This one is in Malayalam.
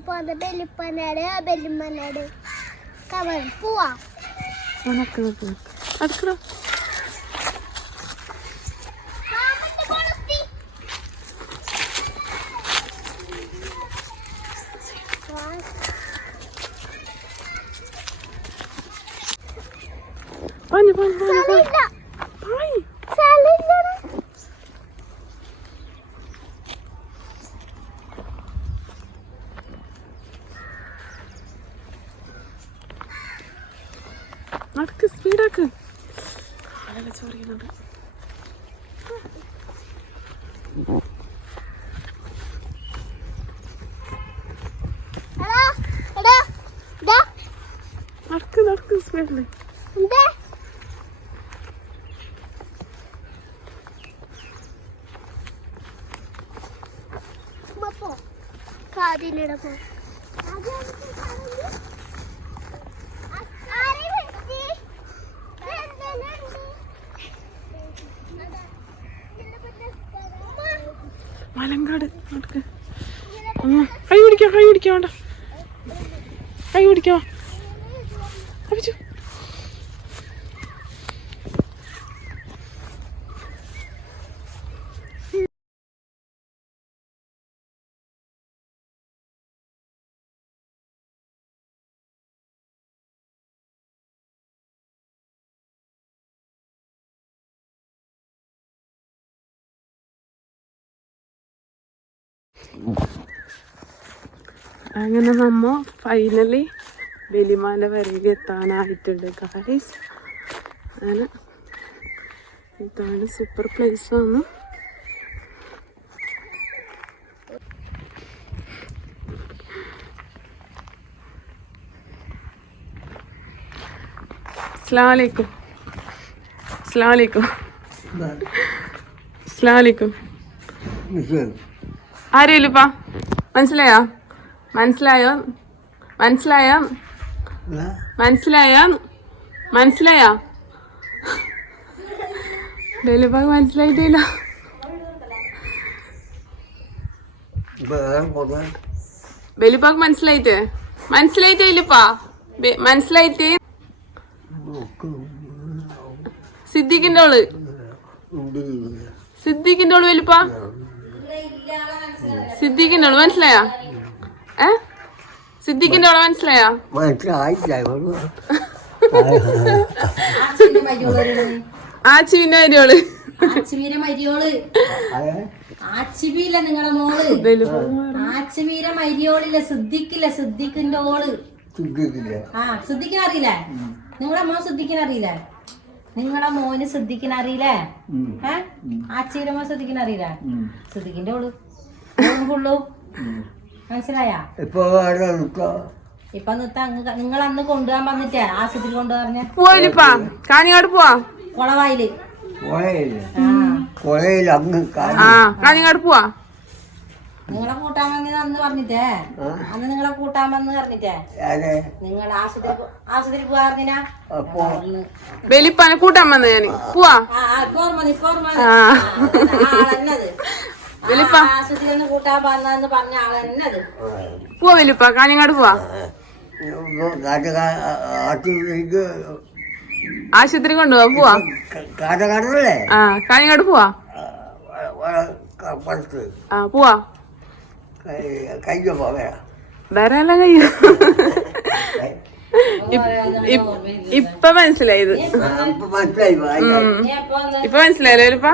panda, panda, belly, panda, belly, panda. Come on, pua. Ana, come on, come on. Olha, olha, olha, olha. Sai, olha. Pai. നടക്ക് സ്പീഡാക്ക് അല്ല ഇതാ നടക്ക് നടക്ക് സ്പീഡിൽ കാതിലിട പോ. മലങ്കാട് നടക്ക് കൈ പിടിക്കാം കൈ പിടിക്കാം വേണ്ട. കൈ പിടിക്കാം. അപ്പിച്ചു. അങ്ങനെ നമ്മ ഫൈനലി ബലിമാന്റെ വരയിൽ എത്താനായിട്ടുണ്ട് ഗായ്സ് അങ്ങനെ ഇതാണ് സൂപ്പർ പ്ലേസ് ആണ്. അസ്ലാമലൈക്കും അസ്ലാമലൈക്കും അസ്ലാമലൈക്കും ആരെയില്ലപ്പാ മനസ്സിലായോ? മനസ്സിലായോ? മനസ്സിലായോ? മനസ്സിലായോ? മനസ്സിലായോ? ഡെലിപ്പാ മനസ്സിലായിട്ടില്ല. ബലിപ്പാക്ക് മനസ്സിലായിട്ട്? മനസ്സിലായിട്ടേ ഇല്ലപ്പാ മനസ്സിലായിട്ട്? സിദ്ദീഖിന്റെ ഓൾ. സിദ്ദീഖിന്റെ ഓൾ വലിപ്പാ സിദ്ദീഖിന്റെ മനസ്സിലായോ? ഏ? സിദ്ദിഖിന്റെ ഓളെ മനസ്സിലായോ? ആച്ചി പിന്നെ മരിയോൾ ആച്ചുവീല നിങ്ങളെ മോൾ. ആച്ചുവീര മരിയോളില്ല സിദ്ദിഖില്ല സിദ്ദിഖിന്റെ ഓൾ. ആ സിദ്ദിഖിന് അറിയില്ലേ? നിങ്ങളെ മോൻ സിദ്ദിഖിന് അറിയില്ലേ? നിങ്ങളെ മോന് ശ്രദ്ധിക്കണ അറിയില്ലേ ഏ? ആച്ചുവീര മോൻ സിദ്ദിഖിന് അറിയില്ലേ ശ്രദ്ധിക്കിന്റെ ഓൾ ഓളും ഫുള്ളു. മനസ്സിലായാ? ഇപ്പൊ ഇപ്പൊ നിർത്ത നിങ്ങൾ അന്ന് കൊണ്ടുപോകാൻ വന്നിട്ടേ ആശുപത്രി കൊണ്ടുപോകാൻ പോവാലിപ്പാ കാഞ്ഞങ്ങാട് പോവാ. കൊളവായിൽ. പുഴയിൽ അങ്ങ് ആ കാഞ്ഞങ്ങാട് പോവാ. നിങ്ങളെ കൂട്ടാൻ വന്നത് അന്ന് പറഞ്ഞിട്ടേ അന്ന് നിങ്ങളെ കൂട്ടാൻ വന്ന് പറഞ്ഞിട്ടേ നിങ്ങൾ ആശുപത്രി ആശുപത്രി പോവാറിനാ അപ്പൊ ബലിപ്പാനെ കൂട്ടാൻ വന്ന ഞാൻ പോവാ വന്നു, വന്നു. ആശുപത്രി ഒന്ന് കൂട്ടാൻ വന്നെന്ന് പറഞ്ഞ ആളെന്നത് പോവാ വെലിപ്പ കാഞ്ഞങ്ങാട് പോവാ ആശുപത്രി കൊണ്ടുപോവാ പോവാ കാഞ്ഞങ്ങാട് പോവാ ആ പോവാ കയ്യോ പോവേ ധാരാളം കഴിയും ഇപ്പൊ മനസ്സിലായത്. ഇപ്പൊ മനസ്സിലായല്ലോ വലിപ്പാ